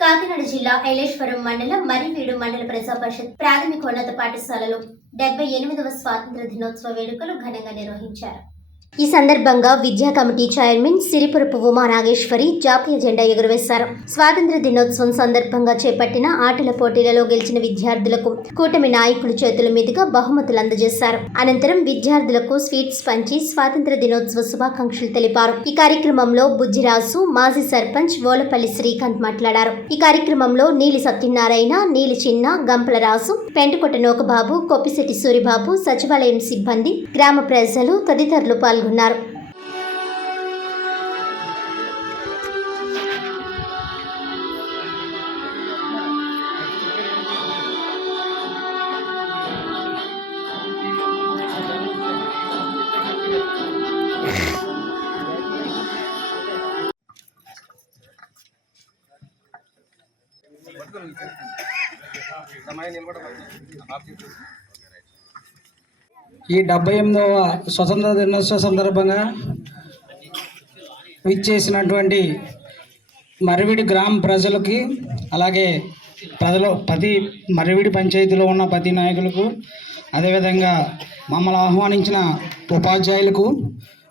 కాకినాడ జిల్లా ఐలేశ్వరం మండలం మరివీడు మండల ప్రజా పరిషత్ ప్రాథమికోన్నత పాఠశాలలో డెబ్బై ఎనిమిదవ స్వాతంత్ర దినోత్సవ వేడుకలు ఘనంగా నిర్వహించారు. ఈ సందర్భంగా విద్యా కమిటీ చైర్మన్ సిరిపురపు ఉమా నాగేశ్వరి జాతీయ జెండా ఎగురవేశారు. స్వాతంత్ర దినోత్సవం సందర్భంగా చేపట్టిన ఆటల పోటీలలో గెలిచిన విద్యార్థులకు కూటమి నాయకులు చేతుల మీదుగా బహుమతులు అందజేశారు. అనంతరం విద్యార్థులకు స్వీట్స్ పంచి స్వాతంత్ర దినోత్సవ శుభాకాంక్షలు తెలిపారు. ఈ కార్యక్రమంలో బుజ్జిరాజు మాజీ సర్పంచ్ ఓలపల్లి శ్రీకాంత్ మాట్లాడారు. ఈ కార్యక్రమంలో నీలి సత్యనారాయణ నీలి చిన్న గంపల రాజు పెంటుకొట్ట నోకబాబు కొప్పిశెట్టి సూరిబాబు సచివాలయం సిబ్బంది గ్రామ ప్రజలు తదితరులు పాల్గొన్నారు. పాల్గొన్నారు ಸಮಯ ನಿಲ್ಬಿಡ ఈ డెబ్బై ఎనిమిదవ స్వతంత్ర దినోత్సవ సందర్భంగా విచ్చేసినటువంటి మరివిడి గ్రామ ప్రజలకి అలాగే ప్రజలు ప్రతి మరివిడి పంచాయతీలో ఉన్న ప్రతి నాయకులకు అదేవిధంగా మమ్మల్ని ఆహ్వానించిన ఉపాధ్యాయులకు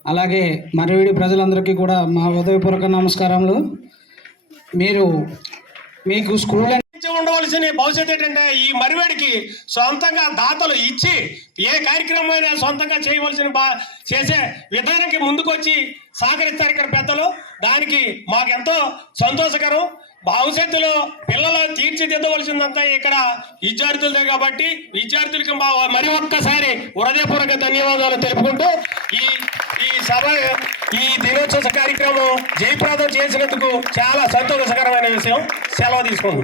అలాగే మరివిడి ప్రజలందరికీ కూడా మా ఉదయపూర్వక నమస్కారములు. మీరు మీకు స్కూల్ ఇచ్చి ఉండవలసిన భవిష్యత్తు ఏంటంటే ఈ మరివేడికి సొంతంగా దాతలు ఇచ్చి ఏ కార్యక్రమం అయినా సొంతంగా చేయవలసిన బా చేసే విధానానికి ముందుకొచ్చి సహకరిస్తారు ఇక్కడ పెద్దలు. దానికి మాకెంతో సంతోషకరం. భవిష్యత్తులో పిల్లలు తీర్చిదిద్దవలసిందంతా ఇక్కడ విద్యార్థులదే కాబట్టి విద్యార్థులకి మరి ఒక్కసారి హృదయపూర్వక ధన్యవాదాలు తెలుపుకుంటూ ఈ ఈ సభ ఈ దినోత్సవ కార్యక్రమం జయప్రదం చేసినందుకు చాలా సంతోషకరమైన విషయం. సెలవు తీసుకుంటుంది